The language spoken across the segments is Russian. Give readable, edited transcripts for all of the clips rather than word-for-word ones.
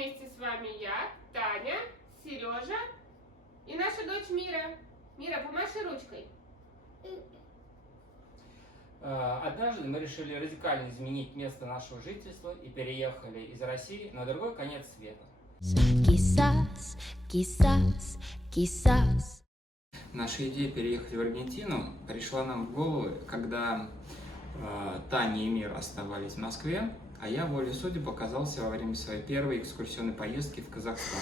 вместе с вами я, Таня, Сережа и наша дочь Мира. Мира, помаши ручкой. Однажды мы решили радикально изменить место нашего жительства и переехали из России на другой конец света. Quizás. Наша идея переехать в Аргентину пришла нам в голову, когда Таня и Мир оставались в Москве, а я волей судеб оказался во время своей первой экскурсионной поездки в Казахстан.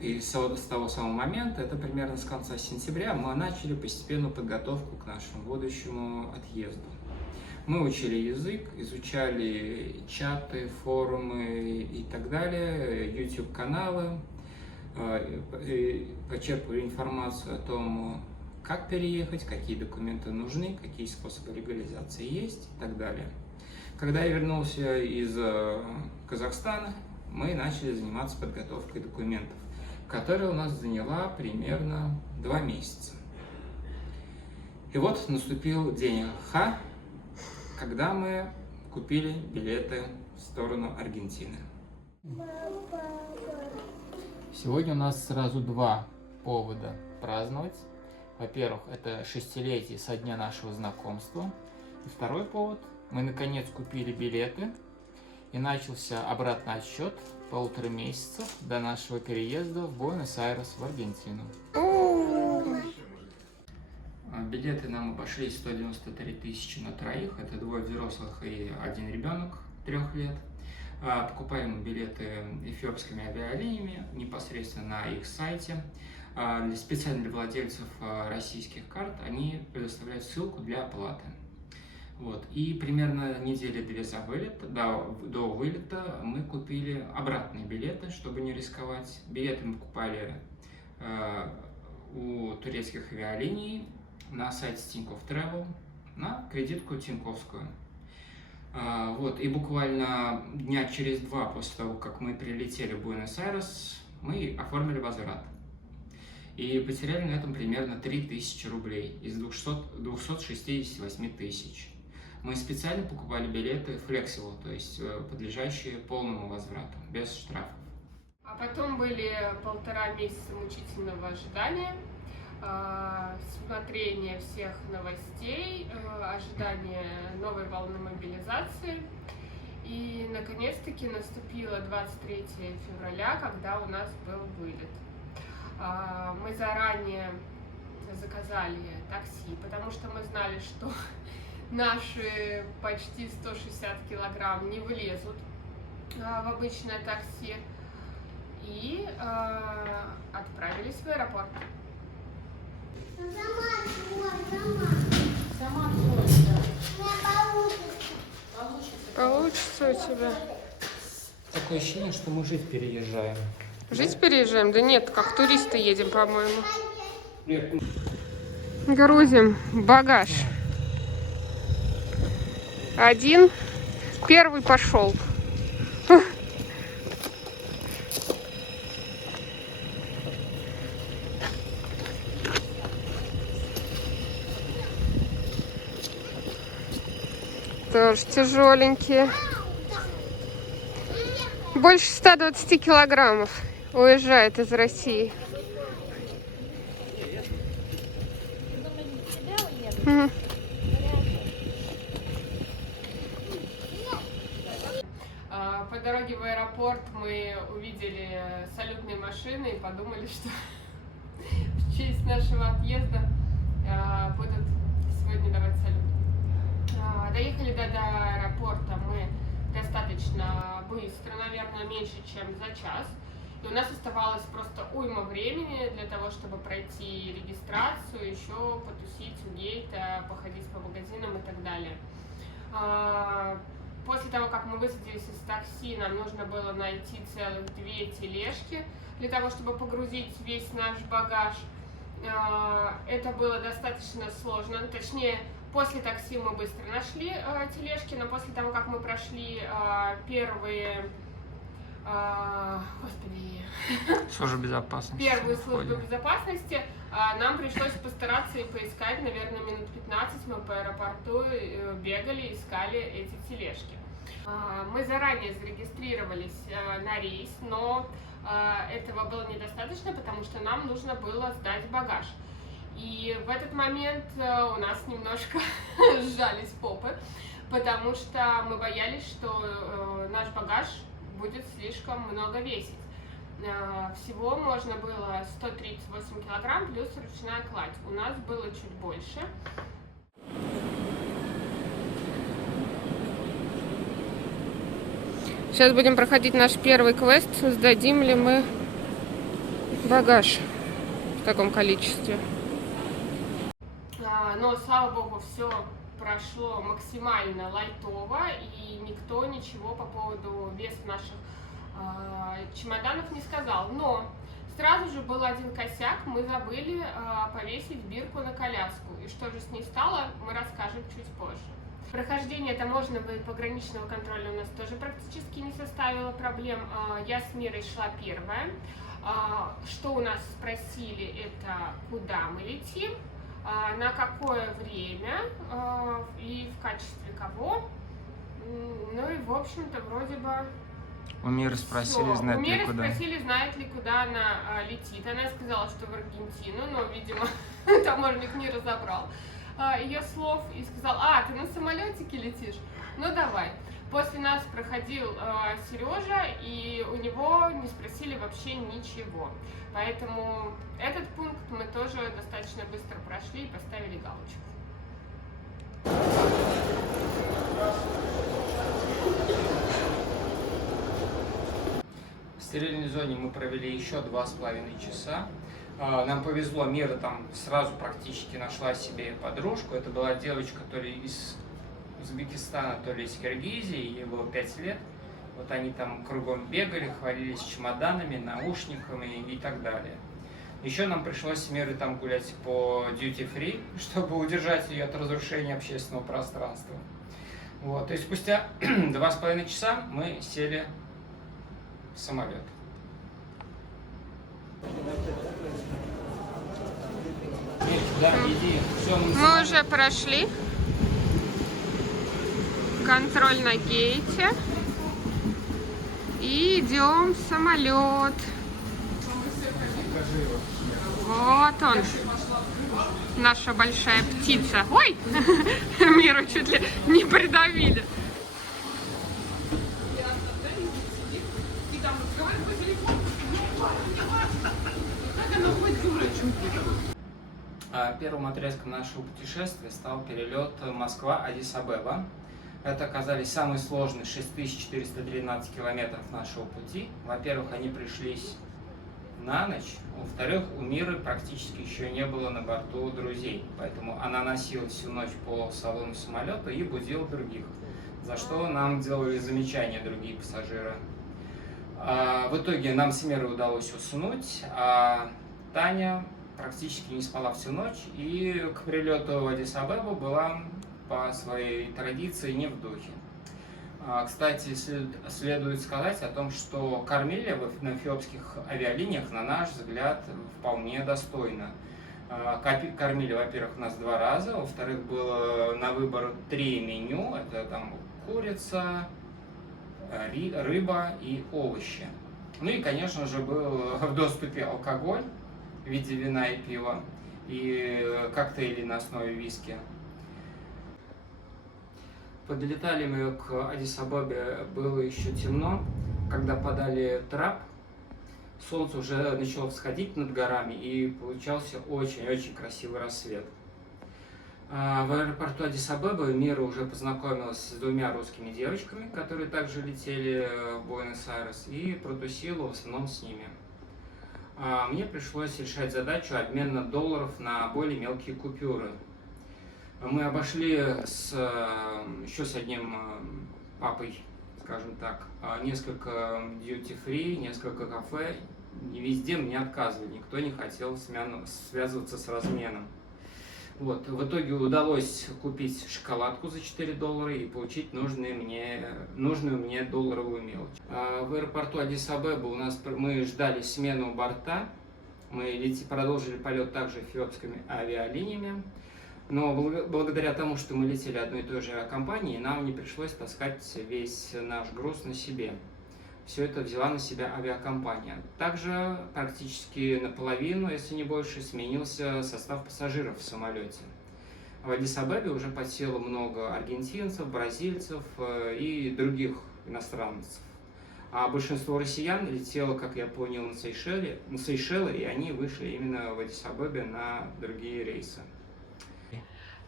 И с того самого момента, это примерно с конца сентября, мы начали постепенную подготовку к нашему будущему отъезду. Мы учили язык, изучали чаты, форумы и так далее, YouTube-каналы, почерпывали информацию о том, как переехать, какие документы нужны, какие способы легализации есть и так далее. Когда я вернулся из Казахстана, мы начали заниматься подготовкой документов, которая у нас заняла примерно 2 месяца. И вот наступил день Х, когда мы купили билеты в сторону Аргентины. Сегодня у нас сразу 2 повода праздновать. Во-первых, это 6-летие со дня нашего знакомства. И второй повод, мы наконец купили билеты. И начался обратный отсчет 1,5 месяцев до нашего переезда в Буэнос-Айрес, в Аргентину. Билеты нам обошлись 193 тысячи на троих. Это 2 взрослых и 1 ребенок 3 лет. Покупаем билеты эфиопскими авиалиниями непосредственно на их сайте. Специально для владельцев российских карт они предоставляют ссылку для оплаты. И примерно недели 2 до вылета мы купили обратные билеты, чтобы не рисковать. Билеты мы покупали у турецких авиалиний на сайте Tinkoff Travel на кредитку тиньковскую. И буквально дня через 2 после того, как мы прилетели в Буэнос-Айрес, мы оформили возврат. И потеряли на этом примерно 3000 рублей из 268 тысяч. Мы специально покупали билеты flexible, то есть подлежащие полному возврату, без штрафов. А потом были 1,5 месяца мучительного ожидания, смотрения всех новостей, ожидания новой волны мобилизации. И наконец-таки наступило 23 февраля, когда у нас был вылет. Мы заранее заказали такси, потому что мы знали, что наши почти 160 килограмм не влезут в обычное такси, и отправились в аэропорт. Сама Получится у тебя. Такое ощущение, что мы жить переезжаем. Жить переезжаем? Да нет, как туристы едем, по-моему. Грузим багаж. 1, первый пошел. Тоже тяжеленькие. Больше 120 килограммов уезжает из России. По дороге в аэропорт мы увидели салютные машины и подумали, что в честь нашего отъезда будут сегодня давать салют. Доехали до аэропорта мы достаточно быстро, наверное, меньше, чем за час. И у нас оставалось просто уйма времени для того, чтобы пройти регистрацию, еще потусить у гейта, походить по магазинам и так далее. После того, как мы высадились из такси, нам нужно было найти целых 2 тележки для того, чтобы погрузить весь наш багаж. Это было достаточно сложно, точнее, после такси мы быстро нашли тележки, но после того, как мы прошли первые... Служба безопасности. Первую службу безопасности, нам пришлось постараться и поискать, наверное, минут 15 мы по аэропорту бегали, искали эти тележки. Мы заранее зарегистрировались на рейс, но этого было недостаточно, потому что нам нужно было сдать багаж. И в этот момент у нас немножко сжались попы, потому что мы боялись, что наш багаж будет слишком много весить. Всего можно было 138 килограмм плюс ручная кладь. У нас было чуть больше. Сейчас будем проходить наш первый квест. Сдадим ли мы багаж в таком количестве. Но, слава богу, все прошло максимально лайтово, и никто ничего по поводу веса наших чемоданов не сказал. Но сразу же был один косяк, мы забыли повесить бирку на коляску. И что же с ней стало, мы расскажем чуть позже. Прохождение таможенного и пограничного контроля у нас тоже практически не составило проблем. Я с Мирой шла первая. Что у нас спросили, это куда мы летим, на какое время и в качестве кого. Ну и в общем-то вроде бы У Миры спросили, знает ли куда. спросили, знает ли, куда она летит. Она сказала, что в Аргентину, но, видимо, таможенник не разобрал ее слов и сказал: ты на самолетике летишь? Ну давай. После нас проходил Сережа, и у него не спросили вообще ничего. Поэтому этот пункт мы тоже достаточно быстро прошли и поставили галочку. В стерильной зоне мы провели еще 2,5 часа. Нам повезло, Мира там сразу практически нашла себе подружку. Это была девочка то ли из Узбекистана, то ли из Киргизии, ей было 5 лет. Вот они там кругом бегали, хвалились чемоданами, наушниками и так далее. Еще нам пришлось с Мирой там гулять по duty free, чтобы удержать ее от разрушения общественного пространства. Вот. И спустя 2,5 часа мы сели в самолет. Да, иди. Все, мы уже прошли контроль на гейте и идем в самолет. Вот он, наша большая птица. Ой, Миру чуть ли не придавили. Первым отрезком нашего путешествия стал перелет Москва-Аддис-Абеба. Это оказались самые сложные 6413 километров нашего пути. Во-первых, они пришлись на ночь. Во-вторых, у Миры практически еще не было на борту друзей. Поэтому она носилась всю ночь по салону самолета и будила других. За что нам делали замечания другие пассажиры. В итоге нам с Мирой удалось уснуть, а Таня практически не спала всю ночь и к прилету в Аддис-Абебу была по своей традиции не в духе. Кстати, следует сказать о том, что кормили на эфиопских авиалиниях, на наш взгляд, вполне достойно. Кормили, во-первых, нас 2 раза, во-вторых, было на выбор 3 меню, это там курица, рыба и овощи. Ну и, конечно же, был в доступе алкоголь в виде вина и пива, и коктейли на основе виски. Подлетали мы к Аддис-Абебе, было еще темно. Когда подали трап, солнце уже начало всходить над горами, и получался очень-очень красивый рассвет. В аэропорту Аддис-Абебы Мира уже познакомилась с 2 русскими девочками, которые также летели в Буэнос-Айрес, и протусила в основном с ними. Мне пришлось решать задачу обмена долларов на более мелкие купюры. Мы обошли еще с одним папой, скажем так, несколько duty-free, несколько кафе, и везде мне отказывали, никто не хотел связываться с разменом. Вот. В итоге удалось купить шоколадку за $4 и получить нужную мне долларовую мелочь. В аэропорту Аддис-Абеба мы ждали смену борта. Мы продолжили полет также эфиопскими авиалиниями. Но благодаря тому, что мы летели одной и той же авиакомпанией, нам не пришлось таскать весь наш груз на себе. Все это взяла на себя авиакомпания. Также практически наполовину, если не больше, сменился состав пассажиров в самолете. В Аддис-Абебе уже подсело много аргентинцев, бразильцев и других иностранцев. А большинство россиян летело, как я понял, на Сейшелы, и они вышли именно в Аддис-Абебе на другие рейсы.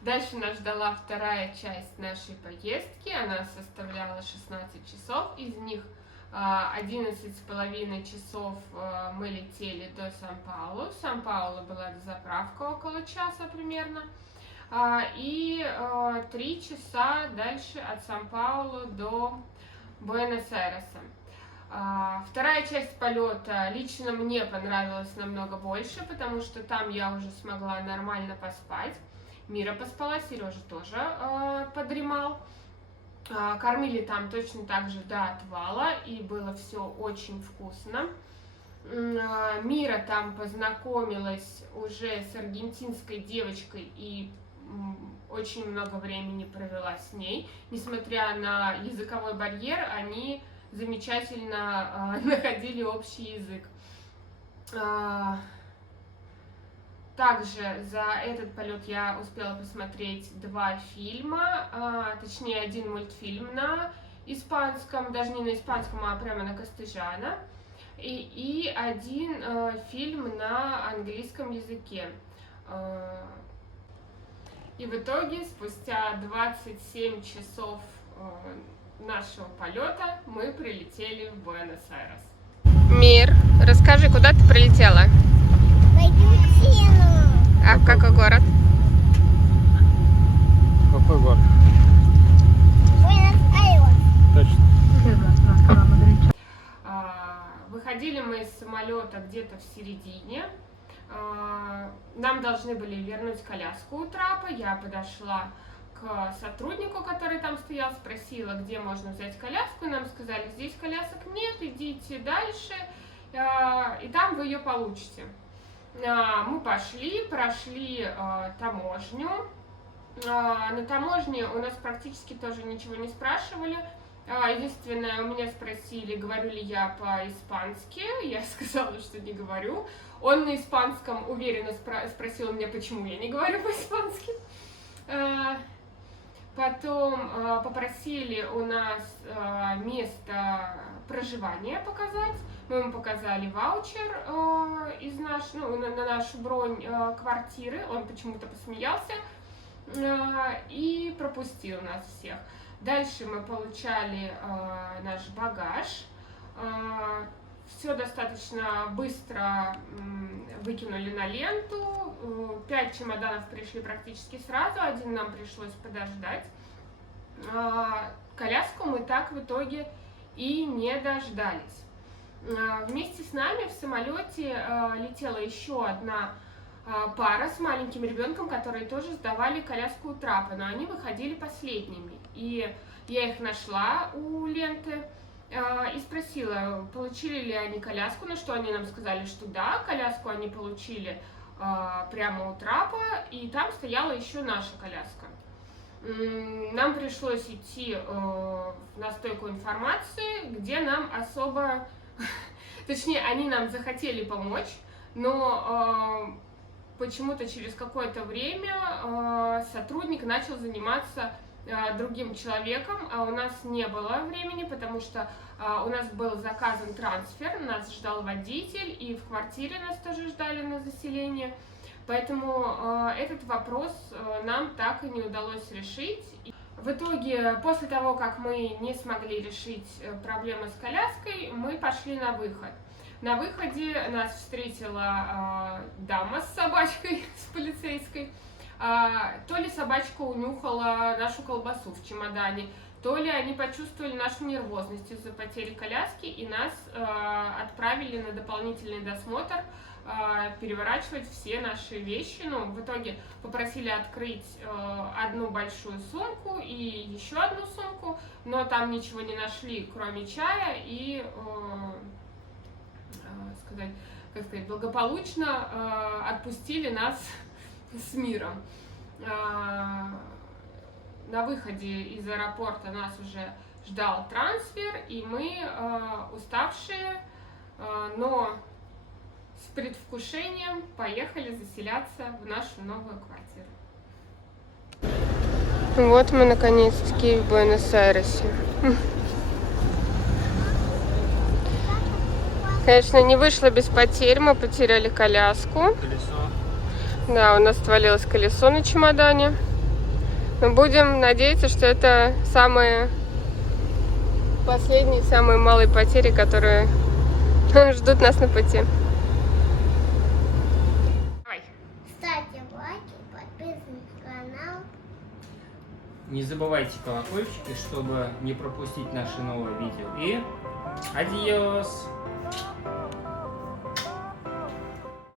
Дальше нас ждала вторая часть нашей поездки. Она составляла 16 часов. Из них 11,5 часов мы летели до Сан-Паулу. В Сан-Паулу была заправка около часа примерно. И 3 часа дальше от Сан-Паулу до Буэнос-Айреса. Вторая часть полета лично мне понравилась намного больше, потому что там я уже смогла нормально поспать. Мира поспала, Сережа тоже подремал. Кормили там точно так же до отвала, и было все очень вкусно. Мира там познакомилась уже с аргентинской девочкой и очень много времени провела с ней. Несмотря на языковой барьер, они замечательно находили общий язык. Также за этот полет я успела посмотреть 2 фильма, точнее 1 мультфильм на испанском, даже не на испанском, а прямо на кастельано, и 1 фильм на английском языке. И в итоге, спустя 27 часов нашего полета, мы прилетели в Буэнос-Айрес. Мир, расскажи, куда ты прилетела? В Аргентину. А в какой город? Какой город? Буэнос-Айрес. Точно. Выходили мы из самолета где-то в середине. Нам должны были вернуть коляску у трапа. Я подошла к сотруднику, который там стоял, спросила, где можно взять коляску. Нам сказали, здесь колясок нет, идите дальше, и там вы ее получите. Мы пошли, прошли таможню. На таможне у нас практически тоже ничего не спрашивали. Единственное, у меня спросили, говорю ли я по-испански. Я сказала, что не говорю. Он на испанском уверенно спросил меня, почему я не говорю по-испански. Потом попросили у нас место проживания показать. Мы ему показали ваучер на нашу бронь квартиры. Он почему-то посмеялся и пропустил нас всех. Дальше мы получали наш багаж. Все достаточно быстро выкинули на ленту. 5 чемоданов пришли практически сразу, 1 нам пришлось подождать. Коляску мы так в итоге и не дождались. Вместе с нами в самолете летела еще одна пара с маленьким ребенком, которые тоже сдавали коляску у трапа, но они выходили последними. И я их нашла у ленты и спросила, получили ли они коляску, на что они нам сказали, что да, коляску они получили прямо у трапа, и там стояла еще наша коляска. Нам пришлось идти на стойку информации, где нам особо, точнее, они нам захотели помочь, но почему-то через какое-то время сотрудник начал заниматься другим человеком, а у нас не было времени, потому что у нас был заказан трансфер, нас ждал водитель, и в квартире нас тоже ждали на заселение, поэтому этот вопрос нам так и не удалось решить. В итоге, после того, как мы не смогли решить проблемы с коляской, мы пошли на выход. На выходе нас встретила дама с собачкой, с полицейской. То ли собачка унюхала нашу колбасу в чемодане, то ли они почувствовали нашу нервозность из-за потери коляски и нас отправили на дополнительный досмотр, переворачивать все наши вещи. Ну, в итоге попросили открыть одну большую сумку и еще одну сумку, но там ничего не нашли, кроме чая, и благополучно отпустили нас с миром. на выходе из аэропорта нас уже ждал трансфер, и мы, уставшие, но с предвкушением поехали заселяться в нашу новую квартиру. Вот мы наконец-таки в Буэнос-Айресе. Конечно, не вышло без потерь, мы потеряли коляску. Колесо. Да, у нас отвалилось колесо на чемодане. Но будем надеяться, что это самые последние, самые малые потери, которые ждут нас на пути. Давай. Ставьте лайки, подписывайтесь на канал. Не забывайте колокольчики, чтобы не пропустить наши новые видео. И адьос!